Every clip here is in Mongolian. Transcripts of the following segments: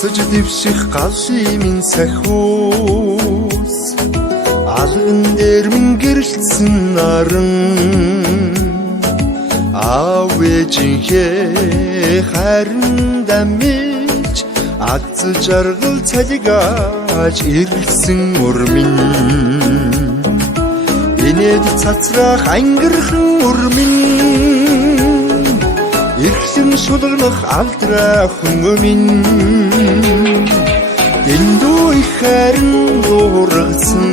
Асаж дэвших гал шимийн сахиус алган дээр минь гэрэлтсэн наран аав ээжийнхээ харин дамж аз жаргал цалигаж ирсэн урмин энэд цацрах ангирхан урмин эрхлэн шулгах алдраахан өмнө дэндүү их харин дуургасан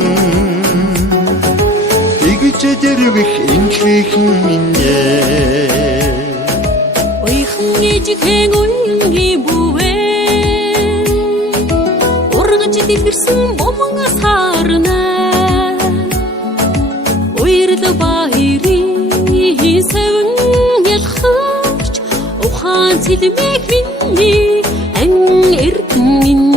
тэгж дэрвэх инхээхэн минь ойхон ээжихэн үнгийн бүвэ ургаж дэлгэрсэн бомон сарна уйрд баирийн сэвэн ялхаж ухаан цэлмэх миний ан эрдэн минь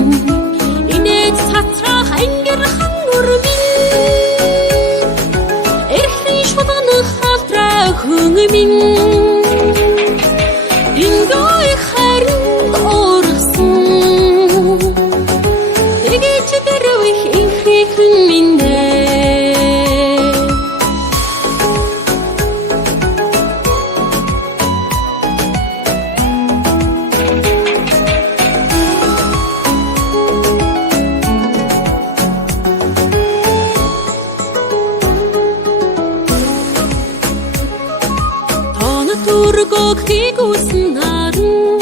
инээд цацрах ангирхан урмин эрхлэн шулгах алдраахан минь Ингой харин орсон тэгэж дэрвэх инхээхэн минь Тургог тигүүлсэн наран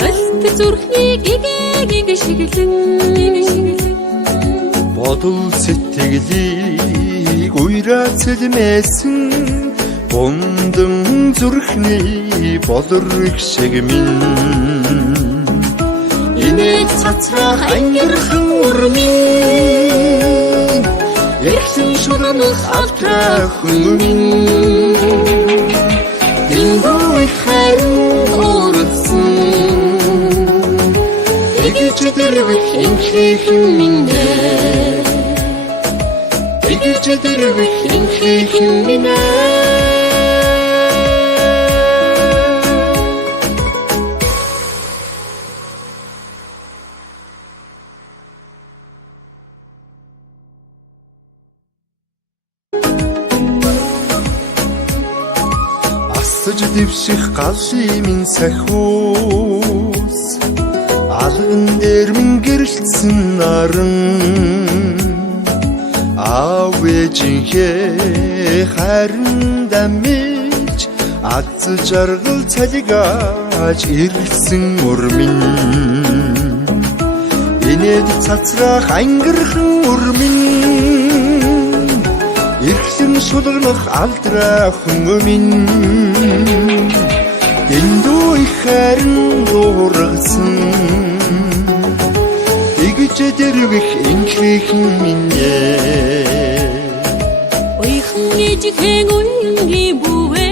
толт зүрхний гэг шиглэн бодол сэтгэлийг уйрацэлмээсэн бундан зүрхний болорг шиг минь инээд цацрах ангирхан урмин эрхлэн шулгах алдраахан өмнө дэндүү их харин дуургасан тэгж дэрвэх инхээхэн минь тэгж дэрвэх инхээхэн минь Асаж дэвших гал шимийн сахиус алган дээр минь гэрэлтсэн наран аав ээжийнхээ харин дамж аз жаргал цалигаж ирсэн урмин энэд цацрах ангирхан урмин эрхлэн шулгах алдраахан өмнө дэндүү их харин дуургасан тэгж дэрвэх инхээхэн минь ойхон ээжихэн үнгийн бүвэ